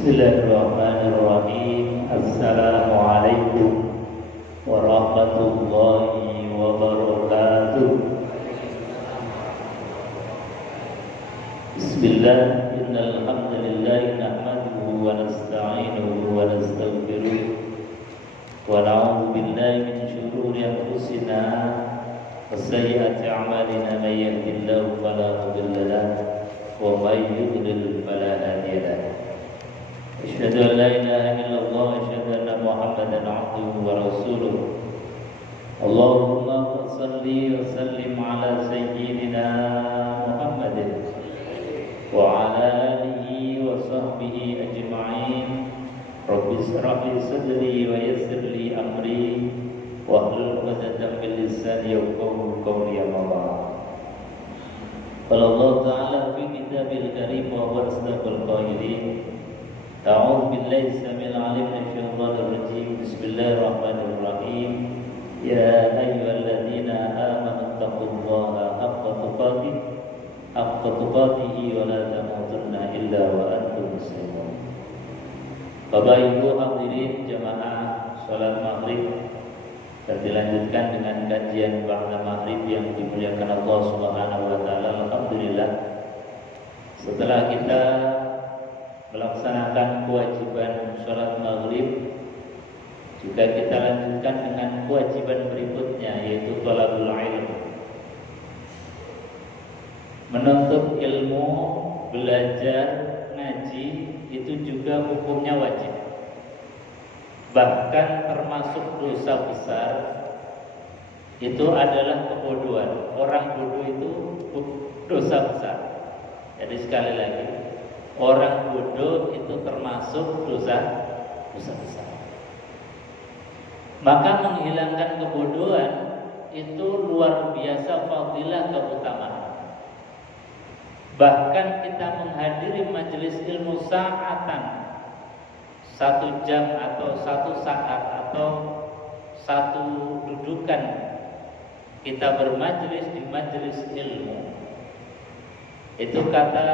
Bismillahirrahmanirrahim. Assalamualaikum warahmatullahi wabarakatuh. Bismillah, innal hamdalillah nahmaduhu wa nasta'inuhu wa nastaghfiruh wa na'udzu billahi min shururi anfusina wa sayyiati a'malina, may yahdihillahu fala mudilla lahu wa may yudlil fala hadiya lahu. Asyhadu an la ilaha illallah wa asyhadu anna Muhammadan abduhu wa rasuluh. Allahumma shalli wa sallim ala sayyidina Muhammadin wa ala alihi wa sahbihi ajma'in. Rabbi shrah li sadri wa yassir li amri wahlul 'uqdatam min lisani yafqahu qawli. Amma ba'd. Qala Allah ta'ala fi kitabil karim wa huwa asdaqul qailin. A'udzu billahi samil 'alim minasyaitonir rajim. Bismillahirrahmanirrahim. Ya ayyuhalladzina amanu taqullaha haqqa tuqatih wa la tamutunna illa wa antum muslimun. Bapak Ibu hadirin jamaah salat maghrib, dan dilanjutkan dengan kajian ba'da maghrib yang dimuliakan Allah Subhanahu wa taala. Alhamdulillah, setelah kita melaksanakan kewajiban sholat maghrib, juga kita lanjutkan dengan kewajiban berikutnya, yaitu thalabul ilm. Menuntut ilmu, belajar, ngaji, itu juga hukumnya wajib. Bahkan termasuk dosa besar itu adalah kebodohan. Orang bodoh itu dosa besar. Jadi sekali lagi, orang bodoh itu termasuk dosa besar. Maka menghilangkan kebodohan itu luar biasa fadilah keutamaan. Bahkan kita menghadiri majelis ilmu sa'atan, 1 jam atau 1 saat atau 1 dudukan kita bermajelis di majelis ilmu, itu kata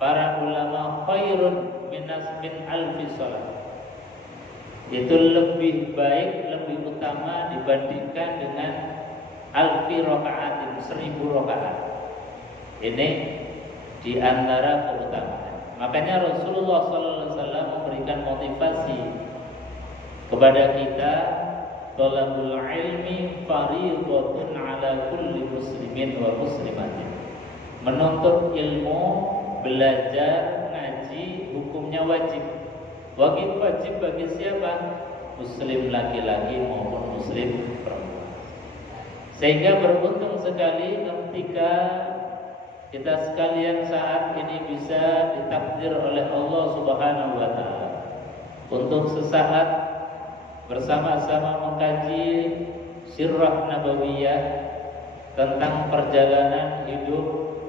para ulama khairun min alfi salat. Itu lebih baik, lebih utama dibandingkan dengan alfi rakaatin, 1000 rakaat. Ini di antara keutamaan. Makanya Rasulullah SAW memberikan motivasi kepada kita, thalabul ilmi fardhatun ala kulli muslimin wa muslimatin. Menuntut ilmu, belajar, ngaji, hukumnya wajib. Wajib bagi siapa? Muslim laki-laki maupun muslim perempuan. Sehingga beruntung sekali ketika kita sekalian saat ini bisa ditakdir oleh Allah Subhanahu wa taala untuk sesaat bersama-sama mengkaji sirah nabawiyah tentang perjalanan hidup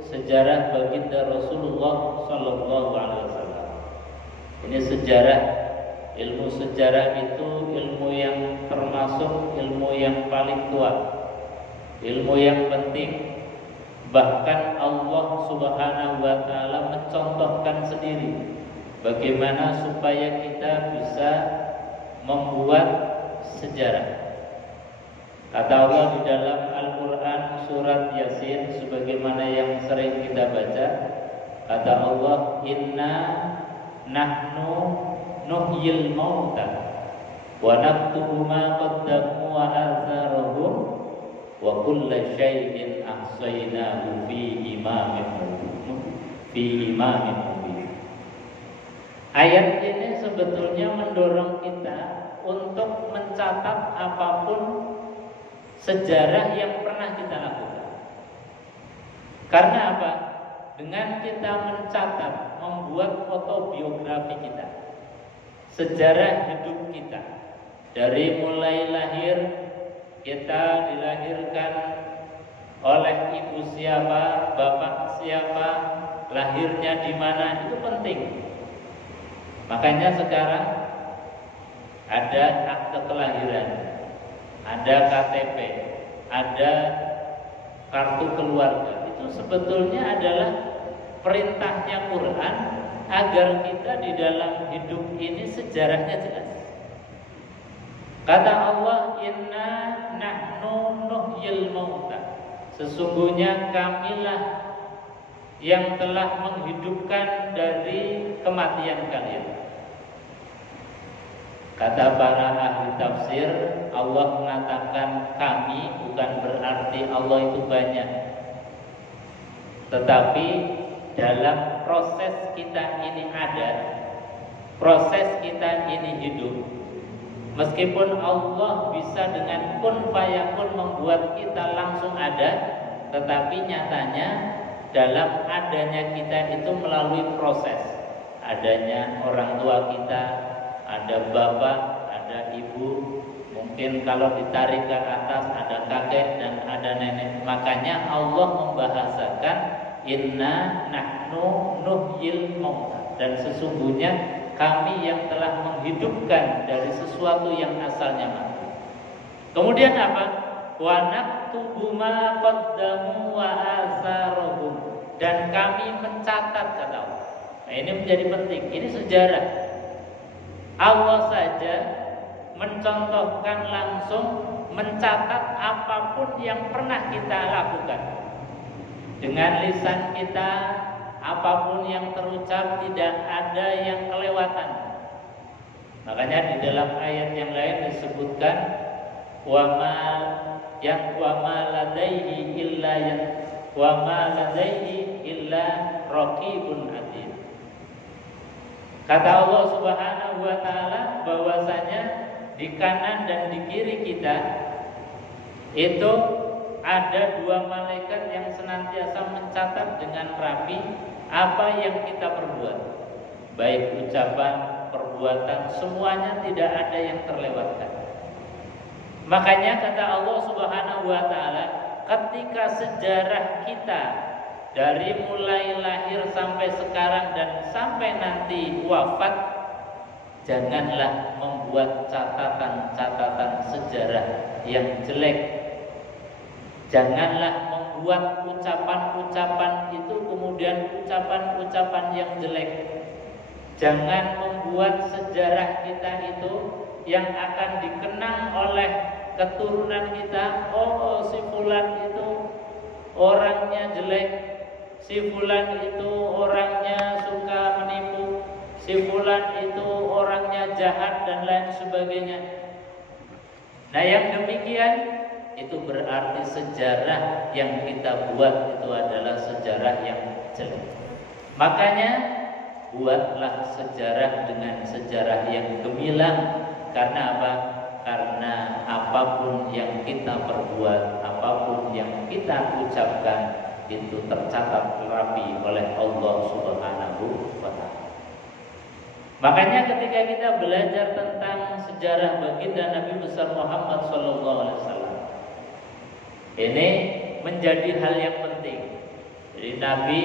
sejarah baginda Rasulullah sallallahu alaihi wasallam. Ini sejarah, ilmu sejarah itu ilmu yang termasuk ilmu yang paling tua, ilmu yang penting. Bahkan Allah Subhanahu wa taala mencontohkan sendiri bagaimana supaya kita bisa membuat sejarah. Kata Allah di dalam Al-Qur'an surat Yasin sebagaimana yang sering kita baca, kata Allah, inna nahnu nuhyil mauta wa naktubu ma qaddamu wa atharahum wa kulla syai'in ahsaynahu fi imamin mubin. Ayat ini sebetulnya mendorong kita untuk mencatat apapun sejarah yang pernah kita lakukan. Karena apa? Dengan kita mencatat, membuat autobiografi kita, sejarah hidup kita, dari mulai lahir, kita dilahirkan oleh ibu siapa, bapak siapa, lahirnya di mana, itu penting. Makanya sekarang ada akte kelahiran, ada KTP, ada kartu keluarga. Itu sebetulnya adalah perintahnya Quran agar kita di dalam hidup ini sejarahnya jelas. Kata Allah, inna nahnu nuhyil mauta. Sesungguhnya kamilah yang telah menghidupkan dari kematian kalian. Kata para ahli tafsir, Allah mengatakan kami bukan berarti Allah itu banyak, tetapi dalam proses kita ini ada, proses kita ini hidup. Meskipun Allah bisa dengan kun fayakun membuat kita langsung ada, tetapi nyatanya dalam adanya kita itu melalui proses. Adanya orang tua kita, ada bapak, ada ibu, mungkin kalau ditarik ke atas ada kakek dan ada nenek. Makanya Allah membahasakan inna nahnu nuhyil mauta, dan sesungguhnya kami yang telah menghidupkan dari sesuatu yang asalnya mati. Kemudian apa? Wa naktubu ma qaddamu wa atharuhum, dan kami mencatat, kata Allah. Nah, ini menjadi penting. Ini sejarah. Allah saja mencontohkan langsung, mencatat apapun yang pernah kita lakukan. Dengan lisan kita, apapun yang terucap tidak ada yang kelewatan. Makanya di dalam ayat yang lain disebutkan wa ma ladaihi illa raqibun atid. Kata Allah Subhanahu wa taala bahwasanya di kanan dan di kiri kita itu ada dua malaikat yang senantiasa mencatat dengan rapi apa yang kita perbuat, baik ucapan, perbuatan, semuanya tidak ada yang terlewatkan. Makanya kata Allah Subhanahu wa taala, ketika sejarah kita dari mulai lahir sampai sekarang dan sampai nanti wafat, janganlah membuat catatan-catatan sejarah yang jelek. Janganlah membuat ucapan-ucapan itu kemudian ucapan-ucapan yang jelek. Jangan membuat sejarah kita itu yang akan dikenang oleh keturunan kita. Oh, si fulan itu orangnya jelek, si fulan itu orangnya suka menipu, si fulan itu orangnya jahat dan lain sebagainya. Nah, yang demikian itu berarti sejarah yang kita buat itu adalah sejarah yang jelek. Makanya buatlah sejarah dengan sejarah yang gemilang. Karena apa? Karena apapun yang kita perbuat, apapun yang kita ucapkan itu tercatat rapi oleh Allah Subhanahu wa taala. Makanya ketika kita belajar tentang sejarah baginda Nabi besar Muhammad sallallahu alaihi wasallam, ini menjadi hal yang penting. Jadi Nabi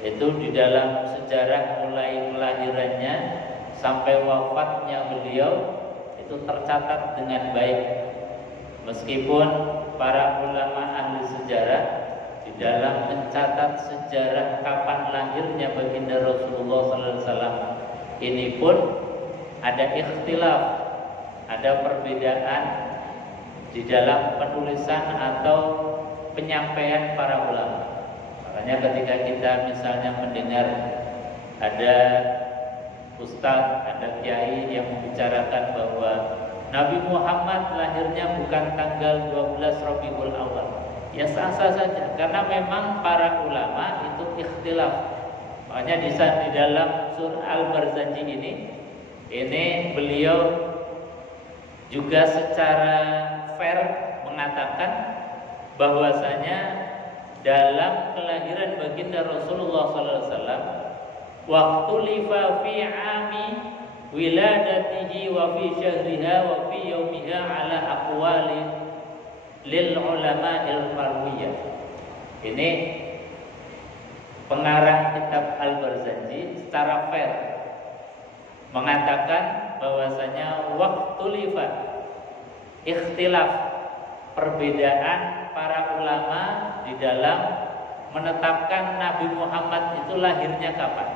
itu di dalam sejarah mulai kelahirannya sampai wafatnya beliau itu tercatat dengan baik. Meskipun para ulama ahli sejarah di dalam mencatat sejarah kapan lahirnya baginda Rasulullah SAW ini pun ada ikhtilaf, ada perbedaan di dalam penulisan atau penyampaian para ulama. Makanya ketika kita misalnya mendengar ada ustadz, ada kiai yang membicarakan bahwa Nabi Muhammad lahirnya bukan tanggal 12 Rabiul Awal, ya sah-sah saja, karena memang para ulama itu ikhtilaf. Makanya di dalam surah Al-Barzanji ini beliau juga secara fair mengatakan bahwasanya dalam kelahiran baginda Rasulullah SAW, waktu lifa fi ami wiladatihi wa fi syahriha wa fi yaumiha ala aqwali lil ulama al-marwiyah. Ini pengarang kitab Al-Barzanji secara fair mengatakan bahwasanya waktu lifa, ikhtilaf, perbedaan para ulama di dalam menetapkan Nabi Muhammad itu lahirnya kapan.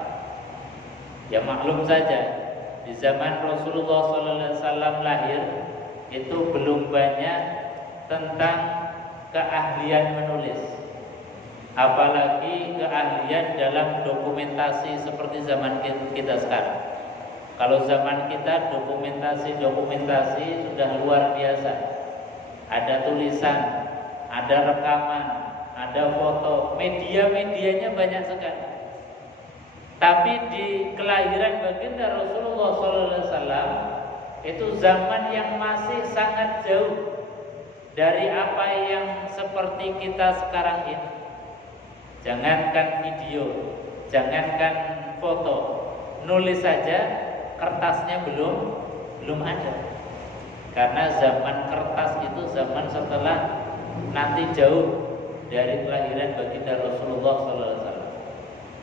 Ya maklum saja, di zaman Rasulullah SAW lahir itu belum banyak tentang keahlian menulis, apalagi keahlian dalam dokumentasi seperti zaman kita sekarang. Kalau zaman kita dokumentasi sudah luar biasa. Ada tulisan, ada rekaman, ada foto, medianya banyak sekali. Tapi di kelahiran baginda Rasulullah SAW itu zaman yang masih sangat jauh dari apa yang seperti kita sekarang ini. Jangankan video, jangankan foto, nulis saja kertasnya belum ada. Karena zaman kertas itu zaman setelah nanti jauh dari kelahiran baginda Rasulullah SAW.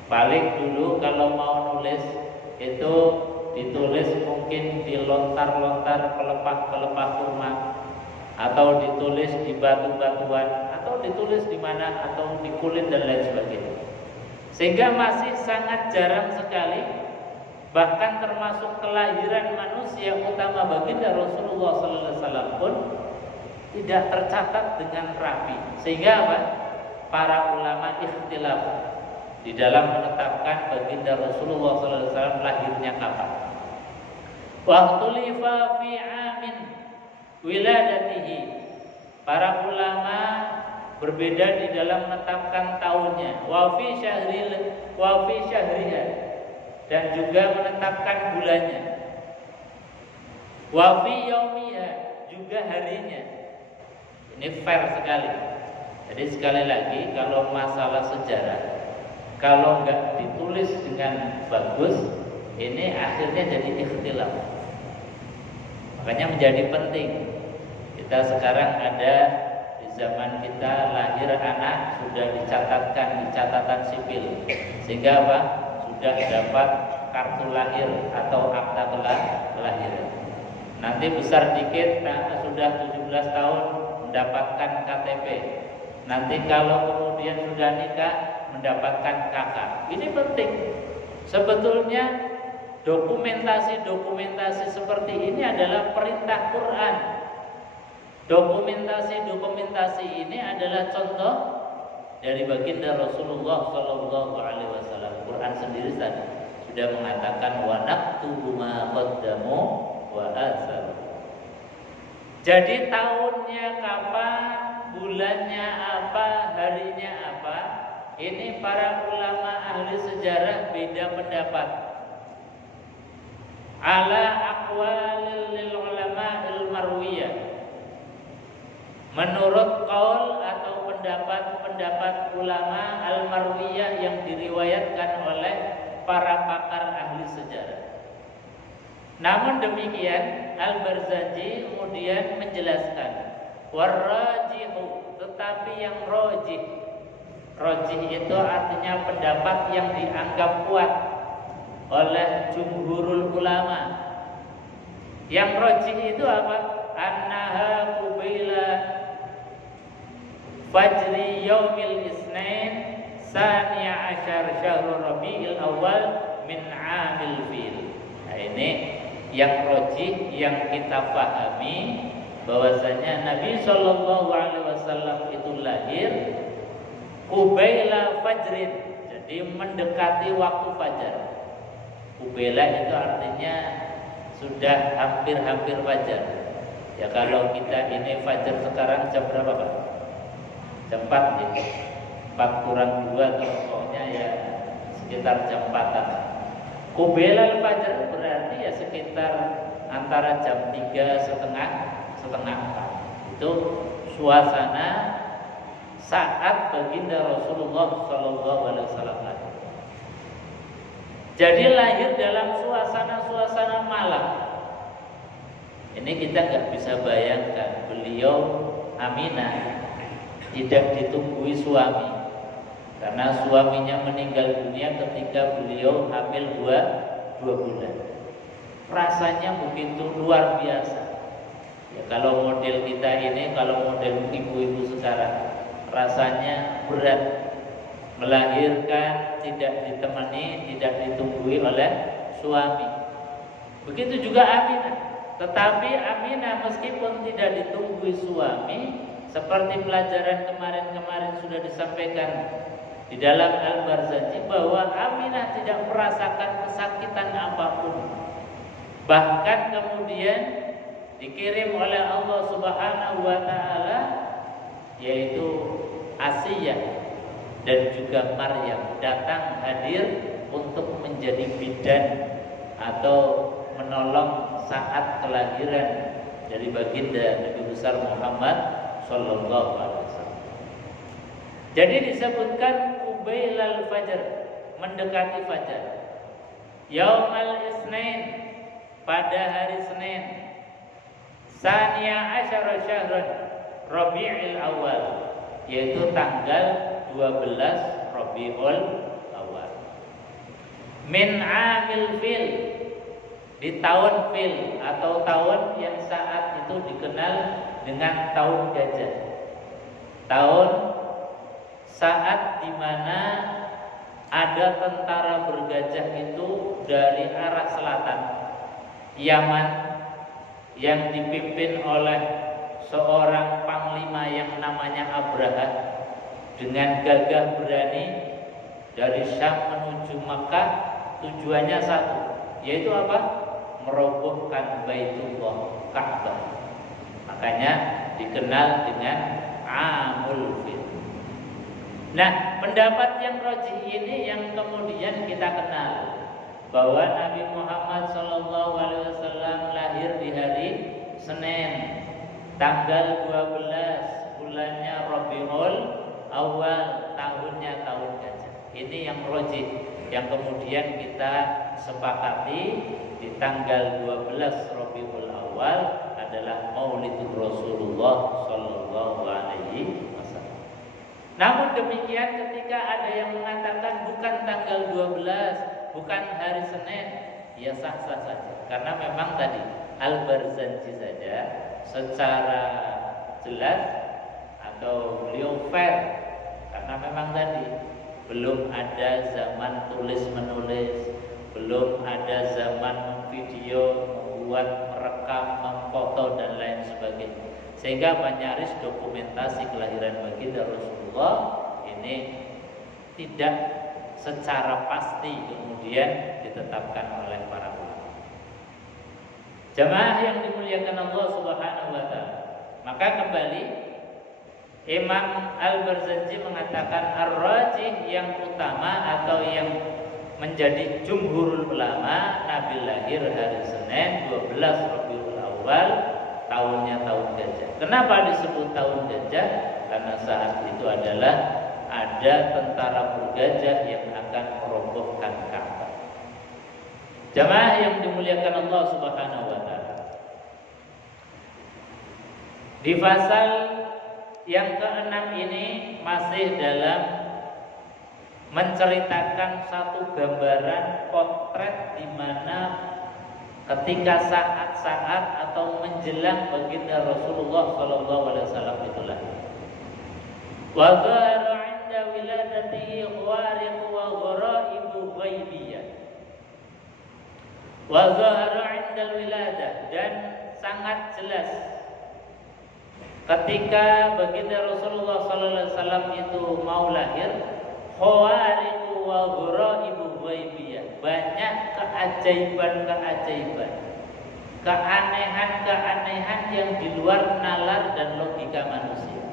Paling dulu kalau mau nulis itu ditulis mungkin di lontar-lontar pelepah-pelepah rumah, atau ditulis di batu-batuan, atau ditulis di mana, atau di kulit dan lain sebagainya. Sehingga masih sangat jarang sekali, bahkan termasuk kelahiran manusia utama baginda Rasulullah SAW pun tidak tercatat dengan rapi. Sehingga apa? Para ulama ikhtilaf di dalam menetapkan baginda Rasulullah SAW lahirnya kapan. Waqtulifa fi amin wiladatihi. Para ulama berbeda di dalam menetapkan tahunnya. Wa fi syahriha, dan juga menetapkan bulannya. Wa fi yaumiha, juga harinya. Ini fair sekali. Jadi sekali lagi, kalau masalah sejarah, kalau nggak ditulis dengan bagus, ini akhirnya jadi ikhtilaf. Makanya menjadi penting. Kita sekarang ada di zaman kita lahir anak sudah dicatatkan di catatan sipil, sehingga apa? Sudah dapat kartu lahir atau akta kelahiran. Nanti besar dikit, sudah 17 tahun mendapatkan KTP. Nanti kalau kemudian sudah nikah mendapatkan KK. Ini penting. Sebetulnya dokumentasi seperti ini adalah perintah Quran. Dokumentasi ini adalah contoh dari baginda Rasulullah SAW. Quran sendiri tadi sudah mengatakan wa naktubu ma qaddamu wa atharu. Jadi tahunnya kapan, bulannya apa, harinya apa, ini para ulama ahli sejarah beda pendapat. Ala aqwalil ulama al-marwiyah, menurut qaul atau pendapat ulama al-marwiyah yang diriwayatkan oleh para pakar ahli sejarah. Namun demikian Al-Barzanji kemudian menjelaskan warrajihu, tetapi yang rajih itu artinya pendapat yang dianggap kuat oleh jumhurul ulama. Yang rajih itu apa? Annaha qubaila fajri yaumil isnain saniya asyar syahrul rabi'il awal min amil fil. Nah, ini yang rajih yang kita pahami, bahwasanya Nabi Shallallahu Alaihi Wasallam itu lahir Qubaila fajrin, jadi mendekati waktu fajar. Qubaila itu artinya sudah hampir fajar. Ya kalau kita ini fajar sekarang jam berapa Pak? Jam 4 ya. 4 kurang 2 atau pokoknya ya sekitar jam 4-an. Qubaila fajar berarti ya sekitar antara jam 3 setengah 4. Itu suasana saat baginda Rasulullah SAW lahir. Jadi lahir dalam suasana malam. Ini kita nggak bisa bayangkan, beliau Aminah tidak ditunggui suami, karena suaminya meninggal dunia ketika beliau hamil 2 bulan. Rasanya begitu luar biasa. Ya, kalau model kita ini, kalau model ibu-ibu sekarang, rasanya berat melahirkan, tidak ditemani, tidak ditunggui oleh suami. Begitu juga Aminah. Tetapi Aminah meskipun tidak ditunggui suami, seperti pelajaran kemarin-kemarin sudah disampaikan di dalam Al-Barzanji, bahwa Aminah tidak merasakan kesakitan apapun. Bahkan kemudian dikirim oleh Allah Subhanahu wa taala, yaitu Asiyah dan juga Maryam, datang hadir untuk menjadi bidan atau menolong saat kelahiran dari baginda Nabi besar Muhammad sallallahu alaihi wasallam. Jadi disebutkan Qubailal Fajr, mendekati fajar. Yaumal Isnin, pada hari Senin. Saniya asyara syahran Rabi'il Awal, yaitu tanggal 12 Rabiul Awal. Min amil fil, di tahun fil atau tahun yang saat itu dikenal dengan tahun gajah. Tahun saat dimana ada tentara bergajah itu dari arah selatan Yaman yang dipimpin oleh seorang panglima yang namanya Abraha, dengan gagah berani dari Syam menuju Makkah. Tujuannya satu, yaitu apa? Merobohkan Baitullah, Ka'bah. Makanya dikenal dengan Amul Fil. Nah, pendapat yang rajih ini yang kemudian kita kenal, bahwa Nabi Muhammad SAW lahir di hari Senin, tanggal 12 bulannya Rabiul Awal, tahunnya tahun gajah. Ini yang rajih, yang kemudian kita sepakati di tanggal 12 Rabiul Awal adalah Maulidur Rasulullah sallallahu alaihi wasallam. Namun demikian, ketika ada yang mengatakan bukan tanggal 12, bukan hari Senin, ya sah-sah saja. Karena memang tadi Al-Barzanji saja secara jelas atau beliau fair, karena memang tadi belum ada zaman tulis menulis, belum ada zaman video, membuat, merekam, memfoto dan lain sebagainya, sehingga nyaris dokumentasi kelahiran baginda Rasulullah ini tidak secara pasti kemudian ditetapkan oleh para ulama. Jamaah yang dimuliakan Allah Subhanahu wa taala, maka kembali Imam Al-Barzanji mengatakan ar-rajih, yang utama atau yang menjadi jumhurul ulama, Nabi lahir hari Senin 12 Rabiul Awal, tahunnya tahun gajah. Kenapa disebut tahun gajah? Karena saat itu adalah ada tentara bergajah yang akan merobohkan Ka'bah. Jamaah yang dimuliakan Allah Subhanahu wa taala, di pasal yang ke-6 ini masih dalam menceritakan satu gambaran potret di mana ketika saat-saat atau menjelang baginda Rasulullah sallallahu alaihi wasallam itu lahir. Wa dhara 'inda wiladatihi khawariq wa ghara'ibu ghaibiyah. Wa dhara 'inda wiladah, dan sangat jelas ketika baginda Rasulullah sallallahu alaihi wasallam itu mau lahir, khawariq wa ghara'ibu ghaibiyah, banyak keajaiban-keajaiban, keanehan-keanehan yang di luar nalar dan logika manusia.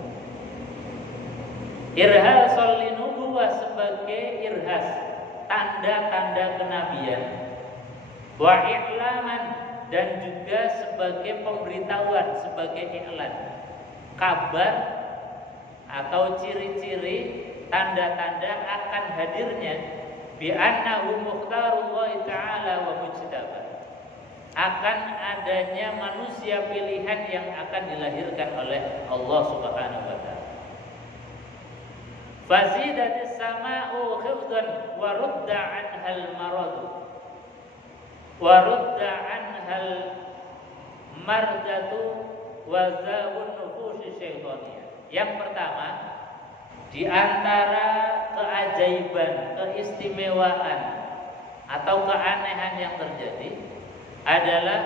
Irhasul linubuwah, sebagai irhas, tanda-tanda kenabian. Wa i'laman, dan juga sebagai pemberitahuan, sebagai iklan, kabar atau ciri-ciri, tanda-tanda akan hadirnya bi annahu mukhtarullah ta'ala wa mujtabah, akan adanya manusia pilihan yang akan dilahirkan oleh Allah Subhanahu wa taala. Fazidatis sama'u khifdan wa rudda anhal marad wa rudda anhal mardatu wa zawun nufusi syaitaniyah. Yang pertama, di antara keajaiban, keistimewaan atau keanehan yang terjadi adalah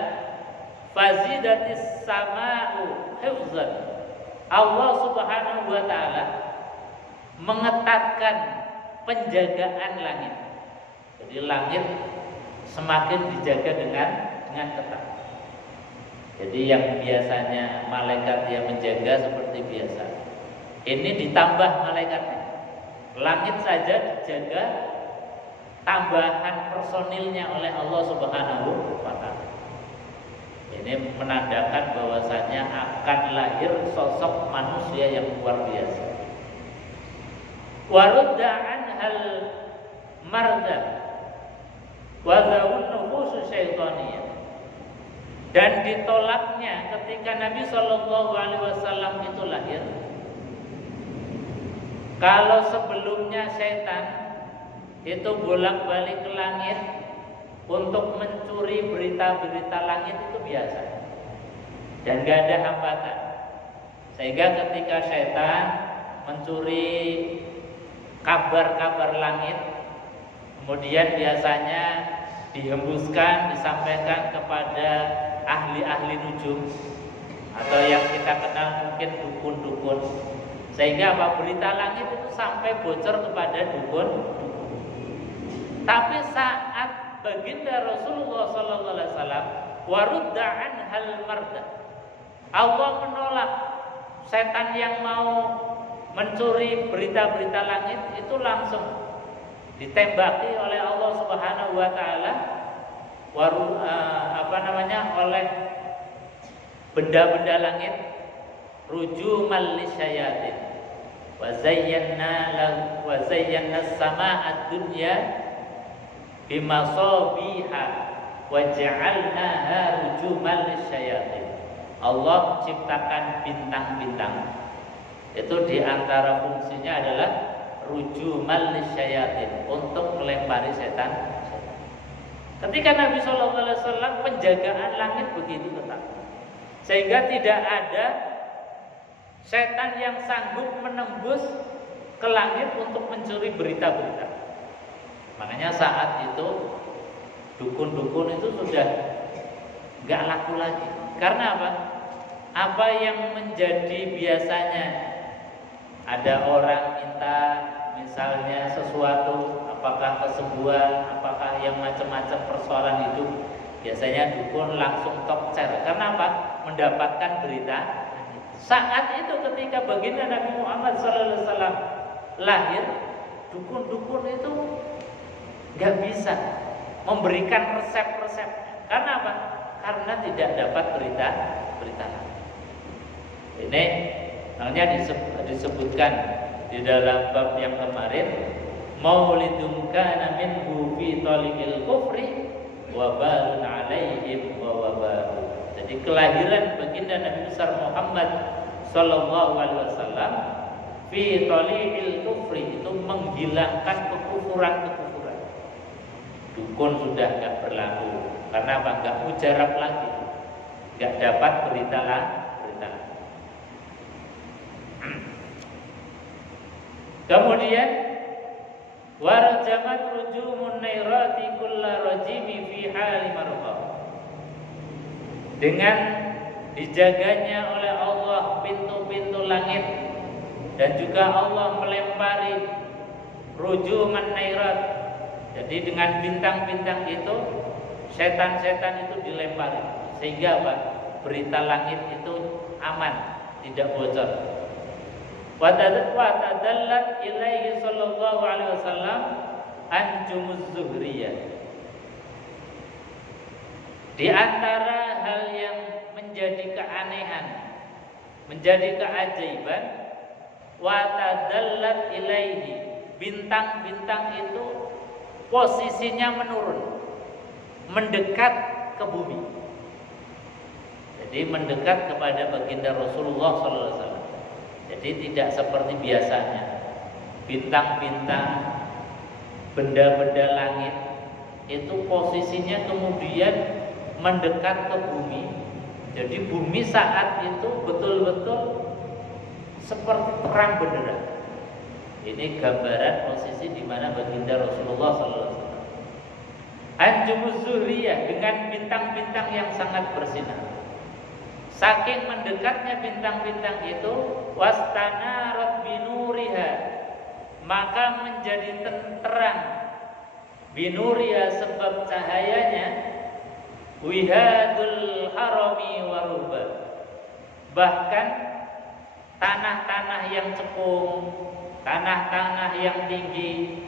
fazidatis sama'u hifzan. Allah Subhanahu wa taala mengetatkan penjagaan langit. Jadi langit semakin dijaga dengan ketat. Jadi yang biasanya malaikat yang menjaga seperti biasa, ini ditambah malaikatnya. Langit saja dijaga tambahan personilnya oleh Allah Subhanahu wa taala. Ini menandakan bahwasanya akan lahir sosok manusia yang luar biasa. Warudda anhal marda wa zawun nufusu syaitaniyah. Dan ditolaknya ketika Nabi Shallallahu Alaihi Wasallam itu lahir. Kalau sebelumnya setan itu bolak-balik ke langit untuk mencuri berita-berita langit itu biasa dan gak ada hambatan. Sehingga ketika setan mencuri kabar-kabar langit, kemudian biasanya dihembuskan, disampaikan kepada ahli-ahli nujum atau yang kita kenal mungkin dukun-dukun, sehingga apa, berita langit itu sampai bocor kepada dukun. Tapi saat baginda Rasulullah SAW warudda anhal marda, Allah menolak setan yang mau mencuri berita-berita langit itu langsung ditembaki oleh Allah Subhanahu wa taala oleh benda-benda langit, rujumal lisyayatin wa zayyana as-samaa'a dunya bimasabiha wa ja'alnaha rujumal lisyayatin. Allah ciptakan bintang-bintang. Itu diantara fungsinya adalah rujumal lisyayatin, untuk melempari setan. Ketika Nabi SAW penjagaan langit begitu ketat, sehingga tidak ada setan yang sanggup menembus ke langit untuk mencuri berita-berita. Makanya saat itu dukun-dukun itu sudah gak laku lagi. Karena apa? Apa yang menjadi biasanya, ada orang minta misalnya sesuatu, apakah kesembuhan, apakah yang macam-macam persoalan hidup, biasanya dukun langsung tokcer. Karena apa? Mendapatkan berita. Saat itu ketika baginda Nabi Muhammad SAW lahir, dukun-dukun itu gak bisa memberikan resep-resep. Karena apa? Karena tidak dapat berita. Ini namanya disebutkan di dalam bab yang kemarin, maulidun kana minhu fi talibil kufri wa balun alaihim wa wabahu. Jadi kelahiran baginda Nabi besar Muhammad sallallahu alaihi wasallam fi talibil kufri, itu menghilangkan kekufuran. Dukun sudah enggak berlaku. Karena apa? Enggak mujarab lagi. Enggak dapat berita. Kemudian warjamat rujumun nairati kulla rajimi fi hali marqa. Dengan dijaganya oleh Allah pintu-pintu langit, dan juga Allah melempari rujuman nairat. Jadi dengan bintang-bintang itu setan-setan itu dilempari, sehingga apa? Berita langit itu aman, tidak bocor. Wa tadallat ilaihi sallallahu alaihi wasallam anjumuz zuhriyah. Di antara hal yang menjadi keanehan, menjadi keajaiban, wa tadallat ilaihi, bintang-bintang itu posisinya menurun, mendekat ke bumi. Jadi mendekat kepada baginda Rasulullah SAW. Jadi tidak seperti biasanya bintang-bintang, benda-benda langit itu posisinya kemudian mendekat ke bumi. Jadi bumi saat itu betul-betul seperti terang benderang. Ini gambaran posisi di mana baginda Rasulullah SAW. Anjumuz Zuhriyah, dengan bintang-bintang yang sangat bersinar. Saking mendekatnya bintang-bintang itu, wastanarat binuriha, maka menjadi terang binuriha sebab cahayanya, wihadul harami waruba, bahkan tanah-tanah yang cekung, tanah-tanah yang tinggi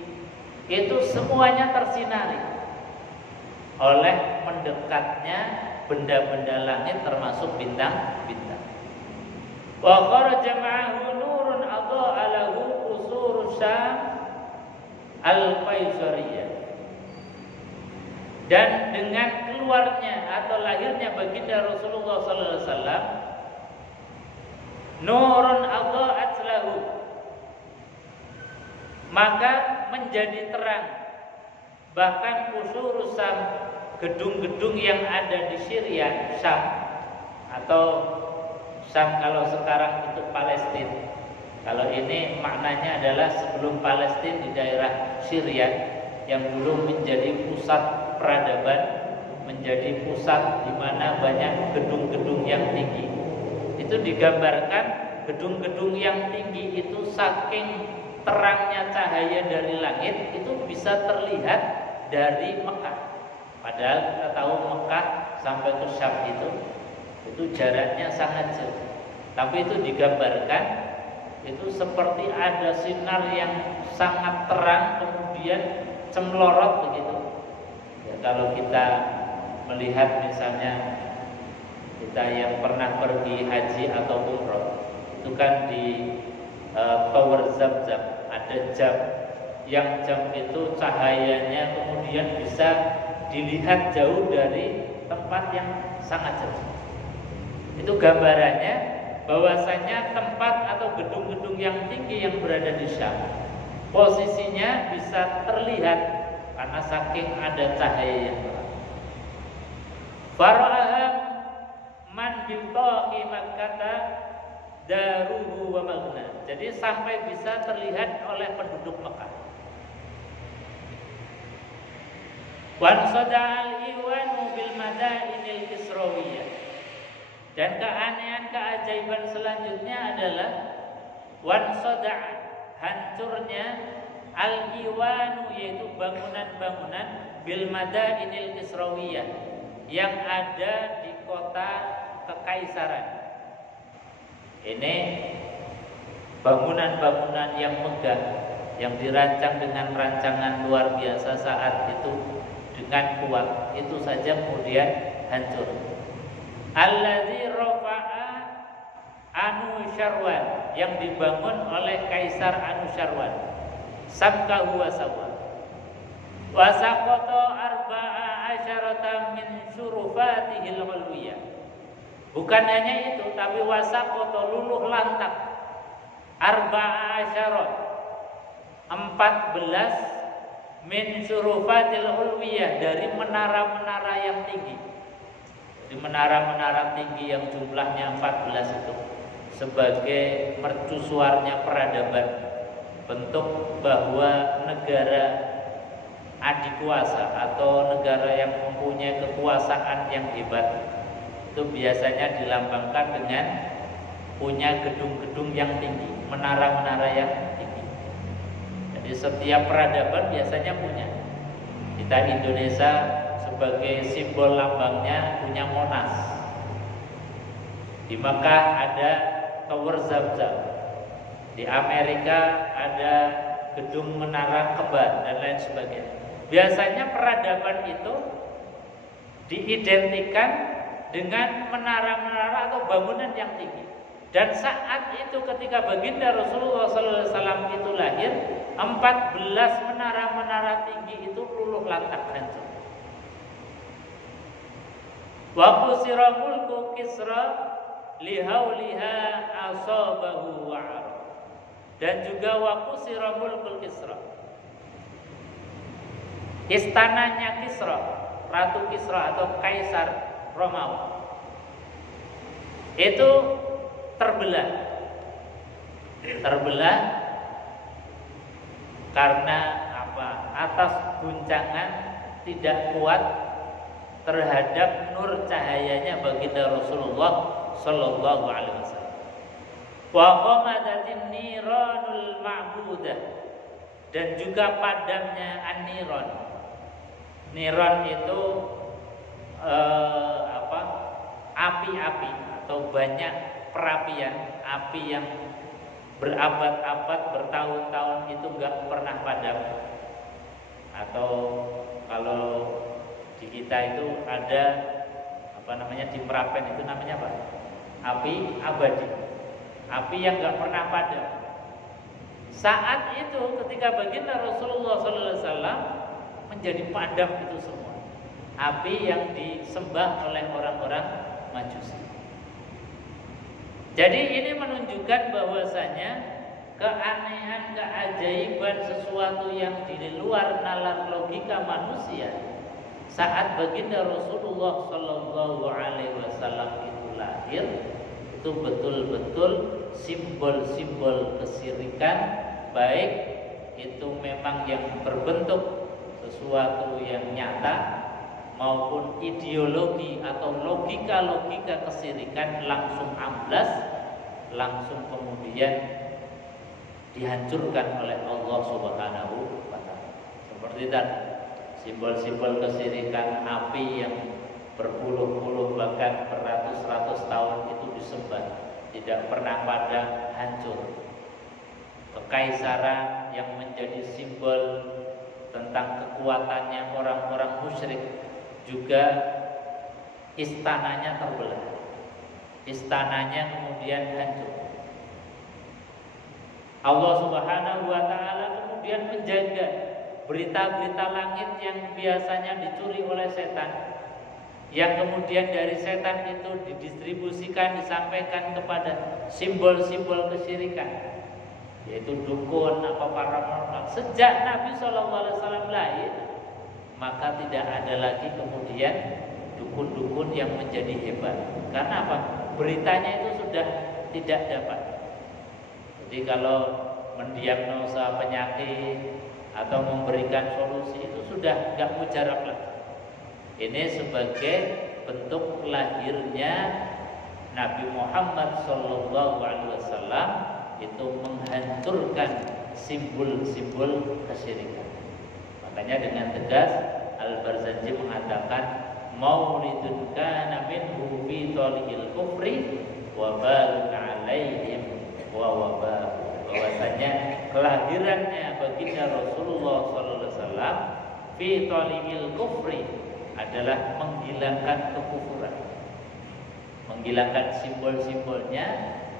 itu semuanya tersinari oleh mendekatnya benda-benda langit termasuk bintang-bintang. Wa kharaja ma'ahu nurun adha'a lahu qusur Syam al-Qaisariyah. Dan dengan keluarnya atau lahirnya baginda Rasulullah sallallahu alaihi wasallam, nurun adha'at lahu, maka menjadi terang bahkan qusur Syam, gedung-gedung yang ada di Syria, Syam, atau Syam kalau sekarang itu Palestina. Kalau ini maknanya adalah sebelum Palestina di daerah Syria yang dulu menjadi pusat peradaban, menjadi pusat di mana banyak gedung-gedung yang tinggi. Itu digambarkan gedung-gedung yang tinggi itu saking terangnya cahaya dari langit itu bisa terlihat dari Mekah. Padahal kita tahu Mekah sampai ke Syam itu jaraknya sangat jauh. Tapi itu digambarkan itu seperti ada sinar yang sangat terang kemudian cemlorot begitu. Ya, kalau kita melihat misalnya kita yang pernah pergi haji atau umroh, itu kan di Tower Zam-Zam ada jam, yang jam itu cahayanya kemudian bisa dilihat jauh dari tempat yang sangat jauh. Itu gambarannya bahwasanya tempat atau gedung-gedung yang tinggi yang berada di Syam, posisinya bisa terlihat karena saking ada cahaya yang terang. Fara'aha man bintaqi Makkah daruhu wa maghna. Jadi sampai bisa terlihat oleh penduduk Mekah. Wan sada'al iwanu bil madainil kisrawiyah. Dan keanehan keajaiban selanjutnya adalah wan sada'a, hancurnya al iwanu, yaitu bangunan-bangunan bil madainil kisrawiyah yang ada di kota kekaisaran. Ini bangunan-bangunan yang megah yang dirancang dengan rancangan luar biasa saat itu dengan kuat, itu saja kemudian hancur. Alladzi rafa'a Anusyarwan, yang dibangun oleh Kaisar Anusyarwan, sabkahu wa sawa wa saqata arba'a asyarata min syurufatihil ulwiyah. Bukan hanya itu, tapi wasaqata, luluh lantak, arba'a asyarat, 14 min syurufatil ulwiyah, dari menara-menara yang tinggi. Di menara-menara tinggi yang jumlahnya 14 itu sebagai mercusuarnya peradaban, bentuk bahwa negara adikuasa atau negara yang mempunyai kekuasaan yang hebat itu biasanya dilambangkan dengan punya gedung-gedung yang tinggi, menara-menara yang tinggi. Jadi setiap peradaban biasanya punya. Kita Indonesia sebagai simbol lambangnya punya Monas. Di Mekah ada Tower Zam-Zam. Di Amerika ada gedung menara kembar dan lain sebagainya. Biasanya peradaban itu diidentikan dengan menara-menara atau bangunan yang tinggi. Dan saat itu ketika baginda Rasulullah SAW itu lahir, 14 menara-menara tinggi itu luluh lantak hancur. Wa qusira mulku Kisra lihauliha asabahu wa'ar. Dan juga wa qusira mulku Kisra, istananya Kisra, Ratu Kisra atau Kaisar Romawi, itu terbelah karena apa? Atas guncangan tidak kuat terhadap nur cahayanya baginda Rasulullah sallallahu alaihi wasallam. Wa qamadatin niranul ma'budah, dan juga padamnya an-niran. Niran itu api-api atau banyak perapian, api yang berabad-abad, bertahun-tahun itu enggak pernah padam. Atau kalau di kita itu ada di Merapen itu namanya apa? Api abadi, api yang enggak pernah padam. Saat itu ketika baginda Rasulullah SAW menjadi padam itu semua api yang disembah oleh orang-orang Majusi. Jadi ini menunjukkan bahwasanya keanehan, keajaiban sesuatu yang di luar nalar logika manusia saat baginda Rasulullah Sallallahu Alaihi Wasallam itu lahir, itu betul-betul simbol-simbol kesyirikan, baik itu memang yang berbentuk sesuatu yang nyata maupun ideologi atau logika-logika kesyirikan langsung amblas, langsung kemudian dihancurkan oleh Allah Subhanahu wa taala. Seperti tadi, simbol-simbol kesyirikan, api yang berpuluh-puluh bahkan beratus-ratus tahun itu disembah, tidak pernah padam, hancur. Kekaisaran yang menjadi simbol tentang kekuatannya orang-orang musyrik juga istananya terbelah, istananya kemudian hancur. Allah Subhanahu wa taala kemudian menjaga berita-berita langit yang biasanya dicuri oleh setan, yang kemudian dari setan itu didistribusikan, disampaikan kepada simbol-simbol kesyirikan, yaitu dukun, paranormal. Sejak Nabi SAW lahir, maka tidak ada lagi kemudian dukun-dukun yang menjadi hebat. Karena apa? Beritanya itu sudah tidak dapat. Jadi kalau mendiagnosa penyakit atau memberikan solusi itu sudah tidak mujarab lagi. Ini sebagai bentuk lahirnya Nabi Muhammad SAW itu menghancurkan simbol-simbol kesyirikan. Makanya dengan tegas Al-Barzanji mengatakan maulidun kana minhu fi taliqil kufri wa baraka alaihim wa wabahu. Bahwasanya kelahirannya baginda Rasulullah sallallahu alaihi wasallam fi taliqil kufri adalah menghilangkan kekufuran, menghilangkan simbol-simbolnya,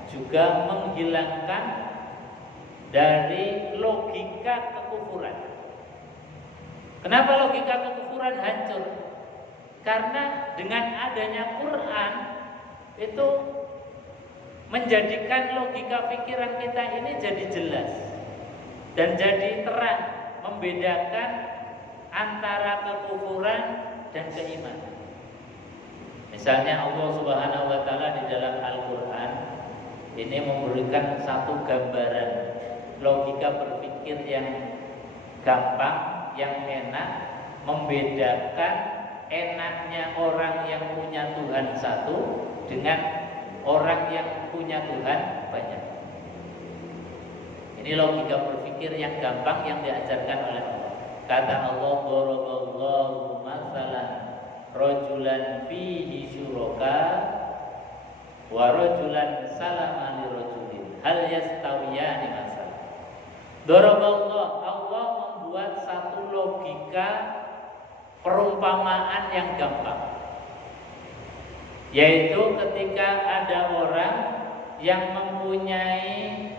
juga menghilangkan dari logika kekufuran. Kenapa logika kekufuran hancur? Karena dengan adanya Quran itu menjadikan logika pikiran kita ini jadi jelas dan jadi terang, membedakan antara kekufuran dan keimanan. Misalnya Allah Subhanahu wa taala di dalam Al-Qur'an ini memberikan satu gambaran logika berpikir yang gampang, yang enak, membedakan enaknya orang yang punya Tuhan satu dengan orang yang punya Tuhan banyak. Ini logika berpikir yang gampang yang diajarkan oleh Allah. Kata Allah, daraballahu matsalan rajulan fihi syuraka wa rajulan salama li rajulin hal yastawiyani masalan. Daraballahu, Allah membuat satu logika perumpamaan yang gampang, yaitu ketika ada orang yang mempunyai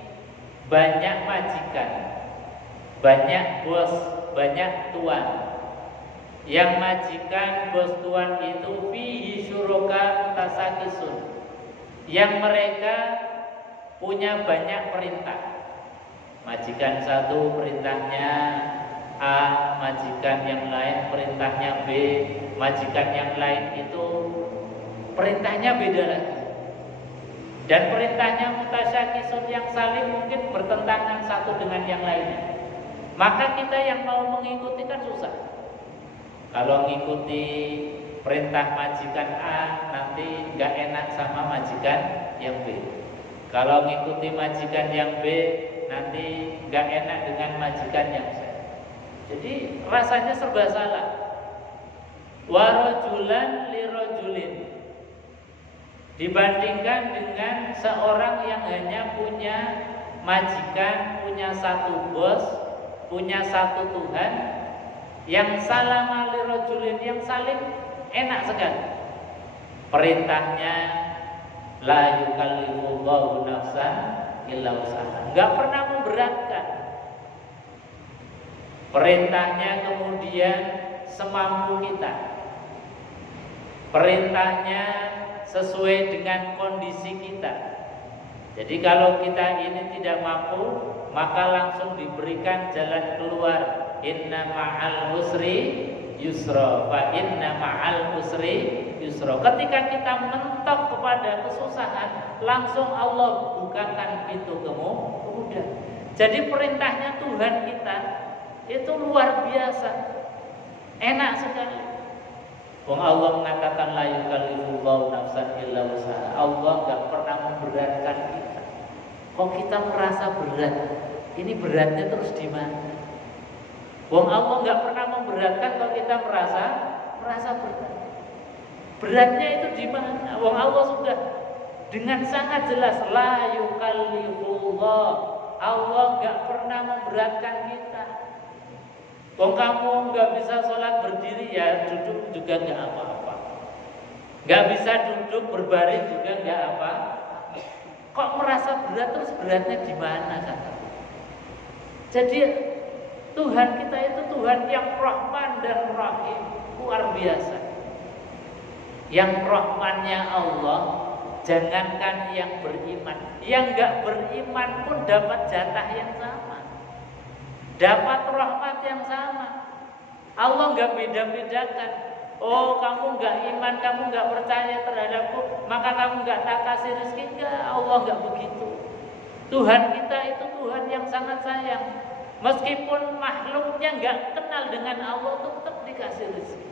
banyak majikan, banyak bos, banyak tuan. Yang majikan, bos, tuan itu fihi syuraka mutasakisun, yang mereka punya banyak perintah. Majikan satu perintahnya A, majikan yang lain perintahnya B, majikan yang lain itu perintahnya beda lagi. Dan perintahnya mutasyakisun, yang saling mungkin bertentangan satu dengan yang lainnya. Maka kita yang mau mengikuti kan susah. Kalau ngikuti perintah majikan A, nanti nggak enak sama majikan yang B. Kalau ngikuti majikan yang B, nanti nggak enak dengan majikan yang C. Jadi rasanya serba salah. Warajulan lirajulin, dibandingkan dengan seorang yang hanya punya majikan, punya satu bos, punya satu Tuhan, yang salama lirajulin, yang saling enak sekali. Perintahnya la yukallifullahu nafsan illa wus'aha, enggak pernah memberatkan. Perintahnya kemudian semampu kita. Perintahnya sesuai dengan kondisi kita. Jadi kalau kita ini tidak mampu, maka langsung diberikan jalan keluar. Inna ma'al usri yusra, fa inna ma'al usri yusra. Ketika kita mentok kepada kesusahan, langsung Allah bukakan pintu kemudahan. Jadi perintahnya Tuhan kita itu luar biasa, enak sekali. Wong Allah mengatakan la yukallifullahu nafsan illa wus'aha. Allah enggak pernah memberatkan kita. Kok kita merasa berat? Ini beratnya terus di mana? Wong Allah enggak pernah memberatkan, kok kita merasa berat. Beratnya itu di mana? Wong Allah sudah dengan sangat jelas la yukallifullah. Allah enggak pernah memberatkan kita. Kok kamu nggak bisa sholat berdiri, ya duduk juga nggak apa-apa. Nggak bisa duduk berbaring juga nggak apa. Kok merasa berat, terus beratnya di mana kan? Jadi Tuhan kita itu Tuhan yang Rahman dan Rahim, luar biasa. Yang Rahmannya Allah, jangankan yang beriman, yang nggak beriman pun dapat jatah yang sama. Dapat rahmat yang sama. Allah nggak beda-bedakan. Oh, kamu nggak iman, kamu nggak percaya terhadapku, maka kamu nggak tak kasih rezeki. Enggak, Allah nggak begitu. Tuhan kita itu Tuhan yang sangat sayang. Meskipun makhluknya nggak kenal dengan Allah, tetap dikasih rezeki.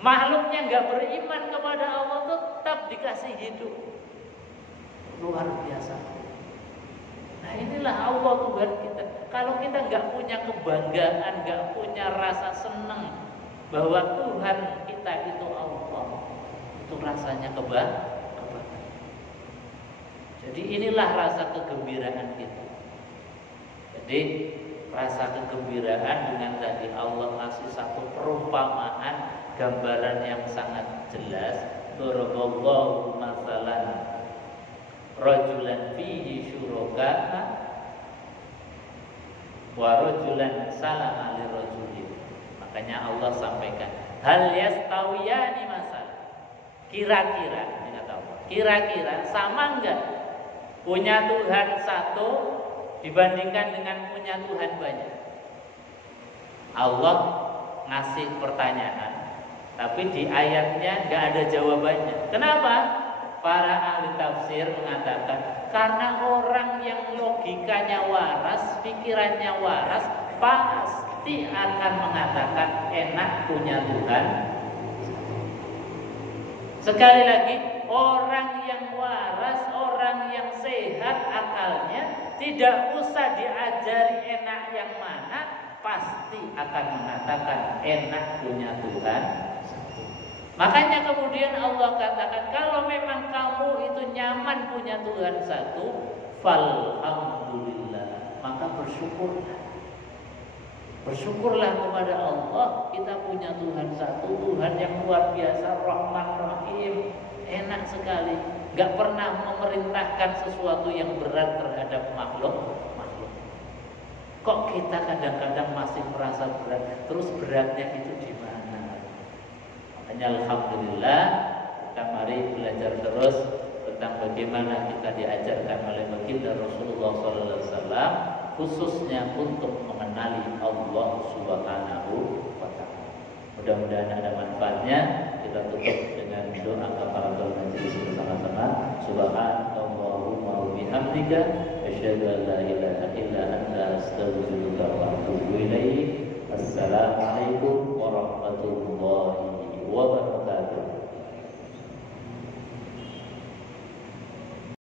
Makhluknya nggak beriman kepada Allah, tetap dikasih hidup. Luar biasa. Nah, inilah Allah Tuhan kita. Kalau kita nggak punya kebanggaan, nggak punya rasa senang bahwa Tuhan kita itu Allah, itu rasanya kebanggaan. Jadi inilah rasa kegembiraan kita. Jadi rasa kegembiraan dengan tadi Allah ngasih satu perumpamaan, gambaran yang sangat jelas. Daraballahu matsalan rajulan fihi syuraka wa rajulan salama lirajulin. Makanya Allah sampaikan hal yastawiyani masal. Kira-kira, ini kata Allah, kira-kira sama enggak punya Tuhan satu dibandingkan dengan punya Tuhan banyak? Allah ngasih pertanyaan, tapi di ayatnya enggak ada jawabannya. Kenapa? Para ahli tafsir mengatakan karena orang yang logikanya waras, pikirannya waras, pasti akan mengatakan enak punya Tuhan. Sekali lagi, orang yang waras, orang yang sehat akalnya, tidak usah diajari enak yang mana, pasti akan mengatakan enak punya Tuhan. Makanya kemudian Allah katakan, kalau memang kamu itu nyaman punya Tuhan satu, falhamdulillah, maka bersyukurlah. Bersyukurlah kepada Allah, kita punya Tuhan satu, Tuhan yang luar biasa, Rahman Rahim, enak sekali. Gak pernah memerintahkan sesuatu yang berat terhadap makhluk. Kok kita kadang-kadang masih merasa berat, terus beratnya itu di mana? Makanya alhamdulillah, kita mari belajar terus tentang bagaimana kita diajarkan oleh baginda Rasulullah SAW, khususnya untuk mengenali Allah Subhanahu wa Ta'ala. Mudah-mudahan ada manfaatnya. Kita tutup dengan doa kafaratul majelis bersama-sama. Subhanallahumma wa bihamdika asyhadu an la ilaha illa anta astaghfiruka wa atubu ilaik. Assalamualaikum warahmatullahi